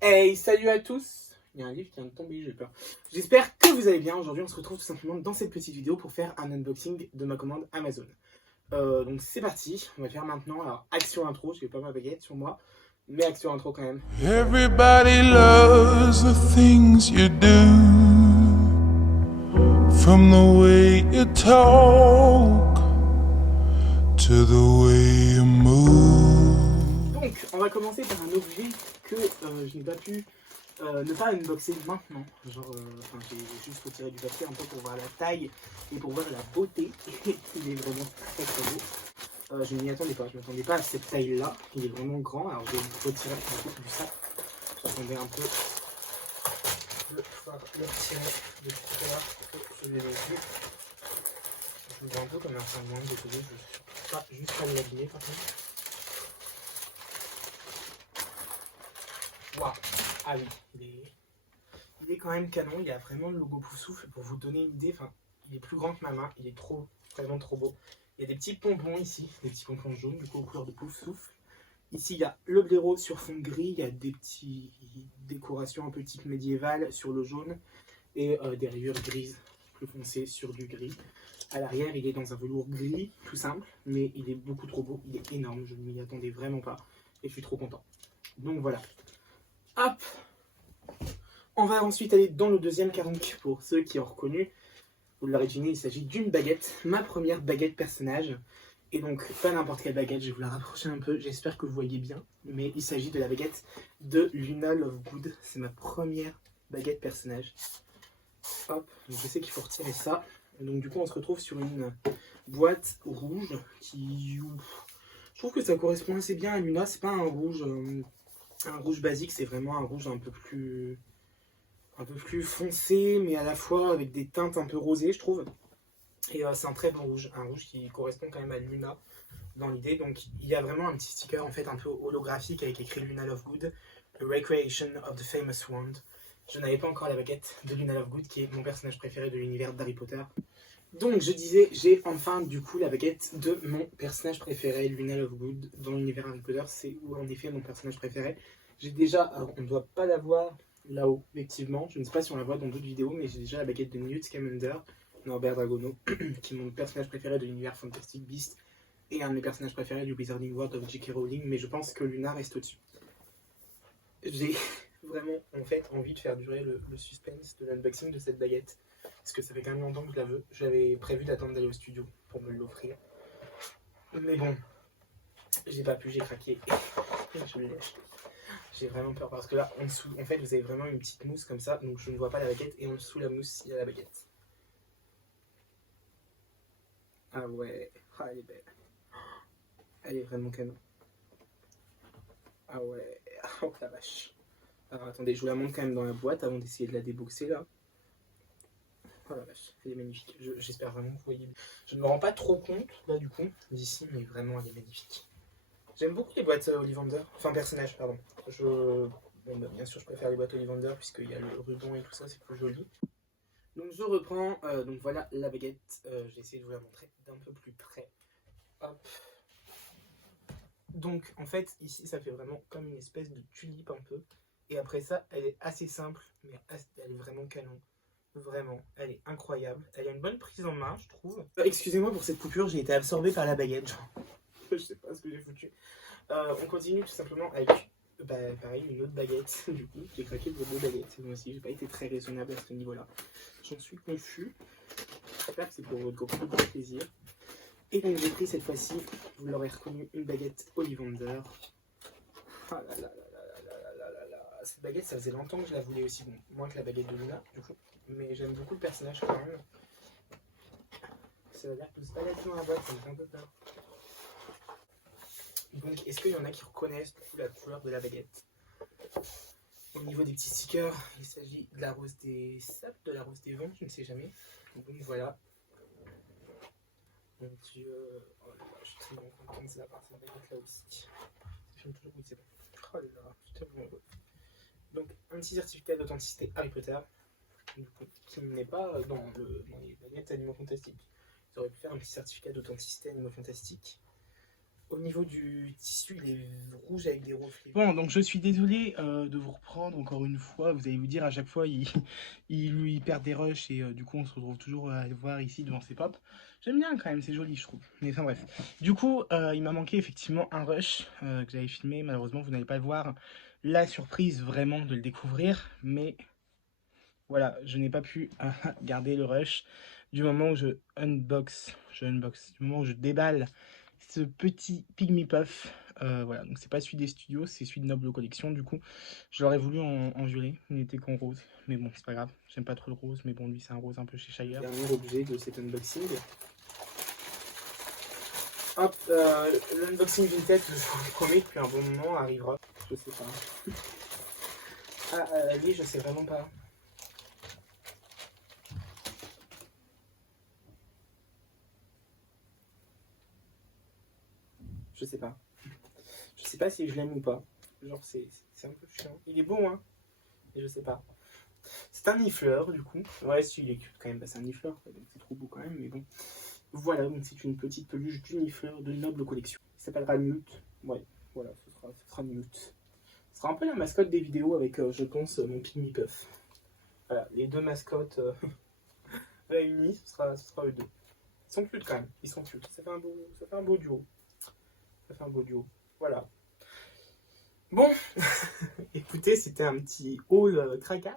Hey, salut à tous. Il y a un livre qui vient de tomber, j'ai peur. J'espère que vous allez bien. Aujourd'hui, on se retrouve tout simplement dans cette petite vidéo pour faire un unboxing de ma commande Amazon. Donc c'est parti, on va faire maintenant. Alors, action intro, je n'ai pas ma baguette sur moi, mais action intro quand même. Everybody loves the things you do, from the way you talk to the way you move. Donc, on va commencer par un objet que je n'ai pas pu ne pas unboxer maintenant. Genre, j'ai juste retiré du papier un peu pour voir la taille et pour voir la beauté. Il est vraiment très très beau. Je ne m'y attendais pas, je ne m'attendais pas à cette taille-là. Il est vraiment grand. Alors, je vais retirer un peu du sac. J'attendais un peu de pouvoir le retirer de tout à l'heure que je l'ai vu. Je le vois un peu comme un pingouin, désolé, je ne suis pas juste pas l'abîmer par contre. Waouh! Ah oui, il est quand même canon, il a vraiment le logo Poufsouffle. Pour vous donner une idée, il est plus grand que ma main, il est vraiment trop beau. Il y a des petits pompons ici, des petits pompons jaunes, du coup aux couleurs de Poufsouffle. Ici, il y a le blaireau sur fond gris, il y a des petites décorations un peu type médiéval sur le jaune et des rayures grises plus foncées sur du gris. À l'arrière, il est dans un velours gris, tout simple, mais il est beaucoup trop beau, il est énorme, je ne m'y attendais vraiment pas et je suis trop content. Donc voilà. Hop! On va ensuite aller dans le deuxième carton. Pour ceux qui ont reconnu, vous l'aurez deviné, il s'agit d'une baguette, ma première baguette personnage. Et donc, pas n'importe quelle baguette, je vais vous la rapprocher un peu, j'espère que vous voyez bien. Mais il s'agit de la baguette de Luna Lovegood. C'est ma première baguette personnage. Hop, donc je sais qu'il faut retirer ça. Donc du coup, on se retrouve sur une boîte rouge qui... Je trouve que ça correspond assez bien à Luna. C'est pas un rouge basique, c'est vraiment un rouge un peu plus foncé, mais à la fois avec des teintes un peu rosées, je trouve. Et c'est un très bon rouge, un rouge qui correspond quand même à Luna dans l'idée. Donc il y a vraiment un petit sticker en fait un peu holographique avec écrit Luna Lovegood, The Recreation of the Famous Wand. Je n'avais pas encore la baguette de Luna Lovegood, qui est mon personnage préféré de l'univers d'Harry Potter. Donc je disais, j'ai enfin du coup la baguette de mon personnage préféré, Luna Lovegood, dans l'univers Harry Potter. C'est en effet mon personnage préféré. J'ai déjà, alors on ne doit pas la voir là-haut, effectivement. Je ne sais pas si on la voit dans d'autres vidéos, mais j'ai déjà la baguette de Newt Scamander, Norbert Dragono, qui est mon personnage préféré de l'univers Fantastic Beasts et un de mes personnages préférés du Wizarding World of J.K. Rowling, mais je pense que Luna reste au-dessus. J'ai vraiment en fait envie de faire durer le suspense de l'unboxing de cette baguette, parce que ça fait quand même longtemps que je la veux. J'avais prévu d'attendre d'aller au studio pour me l'offrir. Mais bon, j'ai pas pu, j'ai craqué. Je l'ai acheté. J'ai vraiment peur parce que là, en dessous, en fait, vous avez vraiment une petite mousse comme ça, donc je ne vois pas la baguette, et en dessous la mousse, il y a la baguette. Ah ouais, ah, elle est belle. Elle est vraiment canon. Ah ouais, oh la vache. Alors attendez, je vous la montre quand même dans la boîte avant d'essayer de la déboxer là. Oh la vache, elle est magnifique. J'espère vraiment que vous voyez. Je ne me rends pas trop compte là du coup d'ici, mais vraiment elle est magnifique. J'aime beaucoup les boîtes Ollivander, enfin personnages, pardon. Bon, bah, bien sûr, je préfère les boîtes Ollivander puisqu'il y a le ruban et tout ça, c'est plus joli. Donc je reprends, donc voilà la baguette. J'ai essayé de vous la montrer d'un peu plus près. Hop. Donc en fait, ici, ça fait vraiment comme une espèce de tulipe un peu. Et après ça, elle est assez simple, mais elle est vraiment canon. Vraiment, elle est incroyable. Elle a une bonne prise en main, je trouve. Excusez-moi pour cette coupure, j'ai été absorbé par la baguette. Je sais pas ce que j'ai foutu. On continue tout simplement avec, pareil, une autre baguette. Du coup, j'ai craqué pour deux baguettes. Moi aussi, j'ai pas été très raisonnable à ce niveau-là. J'en suis confus. J'espère que c'est pour votre grand plaisir. Et donc, j'ai pris cette fois-ci, vous l'aurez reconnu, une baguette Ollivander. Ah là là là là là là là là. Cette baguette, ça faisait longtemps que je la voulais aussi. Bon, moins que la baguette de Luna, du coup. Mais j'aime beaucoup le personnage quand même. Ça veut dire que se balade dans la boîte, ça me fait un peu peur. Donc, est-ce qu'il y en a qui reconnaissent du coup la couleur de la baguette? Au niveau des petits stickers, il s'agit de la rose des sables, de la rose des vents, je ne sais jamais. Donc voilà. Mon Dieu, oh là là, je suis tellement content de ça, cette baguette là aussi. Ça fait toujours oui, c'est bon. Oh là là, je suis tellement heureux. Donc, un petit certificat d'authenticité Harry Potter, du coup, qui n'est pas dans les baguettes Animaux Fantastiques. Ils auraient pu faire un petit certificat d'authenticité Animaux Fantastiques. au niveau du tissu, il est rouge avec des reflets. Bon, donc je suis désolé de vous reprendre encore une fois. Vous allez vous dire à chaque fois, il perd des rushs et du coup, on se retrouve toujours à le voir ici devant ses pops. J'aime bien quand même, c'est joli, je trouve. Mais enfin bref. Du coup, il m'a manqué effectivement un rush que j'avais filmé. Malheureusement, vous n'allez pas le voir. La surprise vraiment de le découvrir. Mais voilà, je n'ai pas pu garder le rush du moment où du moment où je déballe ce petit Pygmy Puff. Voilà, donc c'est pas celui des studios, c'est celui de Noble Collection. Du coup, je l'aurais voulu en violet, il n'était qu'en rose. Mais bon, c'est pas grave, j'aime pas trop le rose, mais bon, lui c'est un rose un peu chez Shire. Dernier objet de cet unboxing. Hop, l'unboxing d'une tête, je vous le promets, depuis un bon moment, arrivera. Je sais pas. Ah, lui, je sais vraiment pas. Je sais pas. Je sais pas si je l'aime ou pas. Genre, c'est un peu chiant. Il est beau, hein, mais je sais pas. C'est un nifleur, du coup. Ouais, si, il est cute quand même. Bah, c'est un nifleur, quoi, donc c'est trop beau quand même, mais bon. Voilà, donc c'est une petite peluche du nifleur de Noble Collection. Il s'appellera Newt. Ouais, voilà, ce sera Newt. Ce sera un peu la mascotte des vidéos avec, je pense, mon Pygmy Puff. Voilà, les deux mascottes réunies, ce sera eux deux. Ils sont cute quand même, ils sont cute. Ça fait un beau duo. Ça fait un beau duo. Voilà. Bon, écoutez, c'était un petit haul craquage.